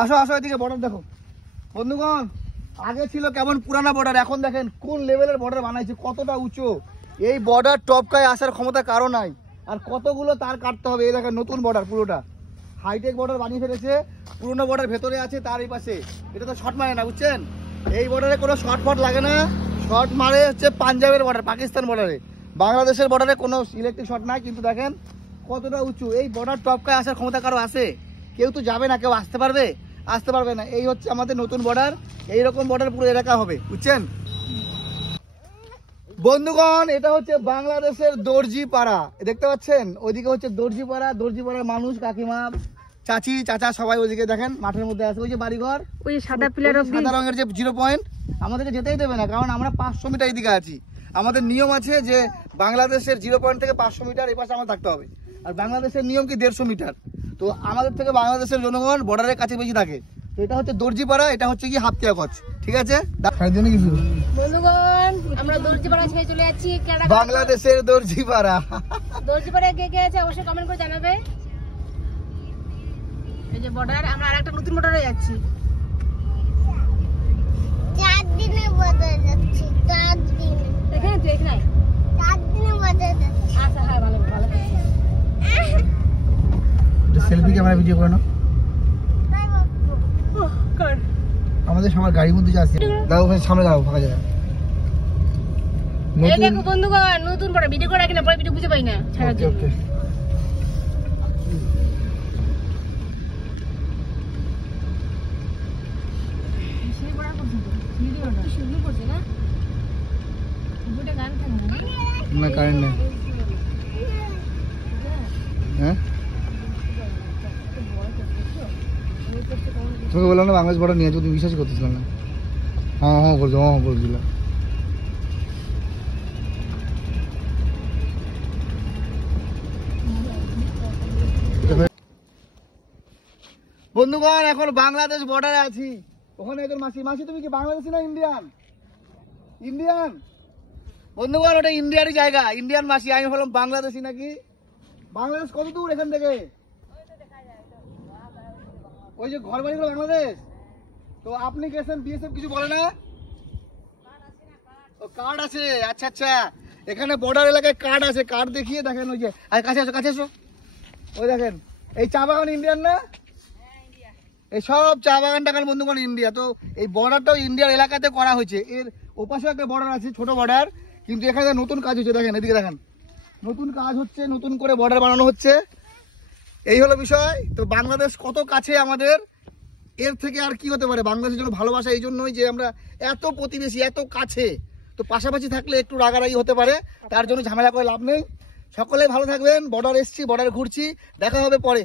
আসো আসো, এদিকে বর্ডার দেখো বন্ধুগণ। আগে ছিল কেমন পুরানা বর্ডার, এখন দেখেন কোন লেভেলের বর্ডার বানাইছে, কতটা উঁচু। এই বর্ডার টপকায় আসার ক্ষমতা কারো নাই। আর কতগুলো তার কাটতে হবে। এই দেখেন নতুন বর্ডার, পুরোটা হাইটেক বর্ডার বানিয়ে ফেলেছে। পুরোনো বর্ডার ভেতরে আছে, তার এই পাশে। এটা তো শর্ট মারে না, বুঝছেন? এই বর্ডারে কোনো শর্ট ফট লাগে না। শর্ট মারে হচ্ছে পাঞ্জাবের বর্ডার, পাকিস্তান বর্ডারে। বাংলাদেশের বর্ডারে কোনো ইলেকট্রিক শর্ট নাই, কিন্তু দেখেন কতটা উঁচু। এই বর্ডার টপকায় আসার ক্ষমতা কারো আছে? কেউ তো যাবে না, কেউ আসতে পারবে? আসতে পারবে না। এই হচ্ছে আমাদের নতুন বর্ডার। এইরকম বর্ডার পুরো এলাকা হবে, বুঝছেন বন্ধুগণ? এটা হচ্ছে বাংলাদেশের দর্জিপাড়া, দেখতে পাচ্ছেন? ওইদিকে হচ্ছে দর্জিপাড়া। দর্জিপাড়ার মানুষ, কাকিমা, চাচি, চাচা সবাই ওইদিকে দেখেন মাঠের মধ্যে আছে। ওই যে বাড়িঘর, ওই সাদা পিলার, সাদা রঙের যে 0 পয়েন্ট, আমাদেরকে যেতেই দেবে না, কারণ আমরা 500 মিটার এদিকে আছি। আমাদের নিয়ম আছে যে বাংলাদেশের 0 পয়েন্ট থেকে 500 মিটার এই পাশে আমার থাকতে হবে। আর বাংলাদেশের নিয়ম কি 150 মিটার। তো আমাদের থেকে বাংলাদেশের জনগণ বর্ডারের কাছে বেশি থাকে। তো এটা হচ্ছে দর্জিপাড়া, এটা হচ্ছে কি হাতিয়া গছ, ঠিক আছে? কিছু বন্ধুগণ আমরা দর্জিপাড়া ছেড়ে চলে যাচ্ছি বাংলাদেশের দর্জিপাড়া। দর্জিপাড়া কে কে আছে অবশ্যই কমেন্ট করে জানাবে। এই যে বর্ডার, আমরা আরেকটা নতুন বর্ডারে যাচ্ছি। 4 দিনে বদলে যাচ্ছে, 4 দিন। এখানে তো এখানে 4 দিনে বদলে যাচ্ছে। আচ্ছা হ্যাঁ, ভালো ভালো। সেলফি ক্যামেরা ভিডিও করে নাও। কর আমাদের সবার গাড়ির মধ্যে যাচ্ছে। দাও ভাই, সামনে দাও, ফাঁকা জায়গা। এই দেখো বন্ধুগণ, নতুন বড় ভিডিও করে কিনা, পরে ভিডিও বুঝে পাই না ছাড়ার জন্য। ওকে সেই বড় করছিস তো ভিডিওটা শুরু করছিস না? ভিডিওটা গান কেন না? কারেন্ট নেই। হ্যাঁ, তোমাকে বললাম না বাংলাদেশ বর্ডার নিয়ে, তুমি বিশ্বাসই করতেছিল না। হ্যাঁ হ্যাঁ বলছো, হ্যাঁ বলছিল। বন্ধুগণ এখন বাংলাদেশ বর্ডারে আছি। ওখানে একজন মাসি। মাসি তুমি কি বাংলাদেশি না ইন্ডিয়ান? ইন্ডিয়ান বন্ধুগণ, ওটা ইন্ডিয়ারই জায়গা। ইন্ডিয়ান মাসি। আমি বললাম বাংলাদেশি নাকি। বাংলাদেশ কত দূর এখান থেকে? ওই যে ঘর বাড়িগুলো বাংলাদেশ। তো আপনি গেছেন, বিএসএফ কিছু বলে না? ও কার্ড আছে, আচ্ছা আচ্ছা। এখানে বর্ডার এলাকায় কার্ড আছে, কার্ড দেখিয়ে দেখেন। ওই যে কাছে আসো, কাছে আসো। ওই দেখেন, এই চা বাগান ইন্ডিয়ান না? এই সব চা বাগান টাগান বন্ধুগণ ইন্ডিয়া। তো এই বর্ডারটাও ইন্ডিয়ার এলাকাতে করা হয়েছে। এর ওপাশেও একটা বর্ডার আছে, ছোট বর্ডার, কিন্তু এখানে নতুন কাজ হচ্ছে। দেখেন এদিকে দেখেন, নতুন কাজ হচ্ছে, নতুন করে বর্ডার বানানো হচ্ছে। এই হলো বিষয়। তো বাংলাদেশ কত কাছে আমাদের, এর থেকে আর কি হতে পারে? বাংলাদেশের জন্য ভালোবাসা এই জন্যই যে আমরা এত প্রতিবেশী, এত কাছে। তো পাশাপাশি থাকলে একটু রাগারাগি হতে পারে, তার জন্য ঝামেলা করে লাভ নেই। সকলে ভালো থাকবেন। বর্ডার এসছি, বর্ডার ঘুরছি, দেখা হবে পরে।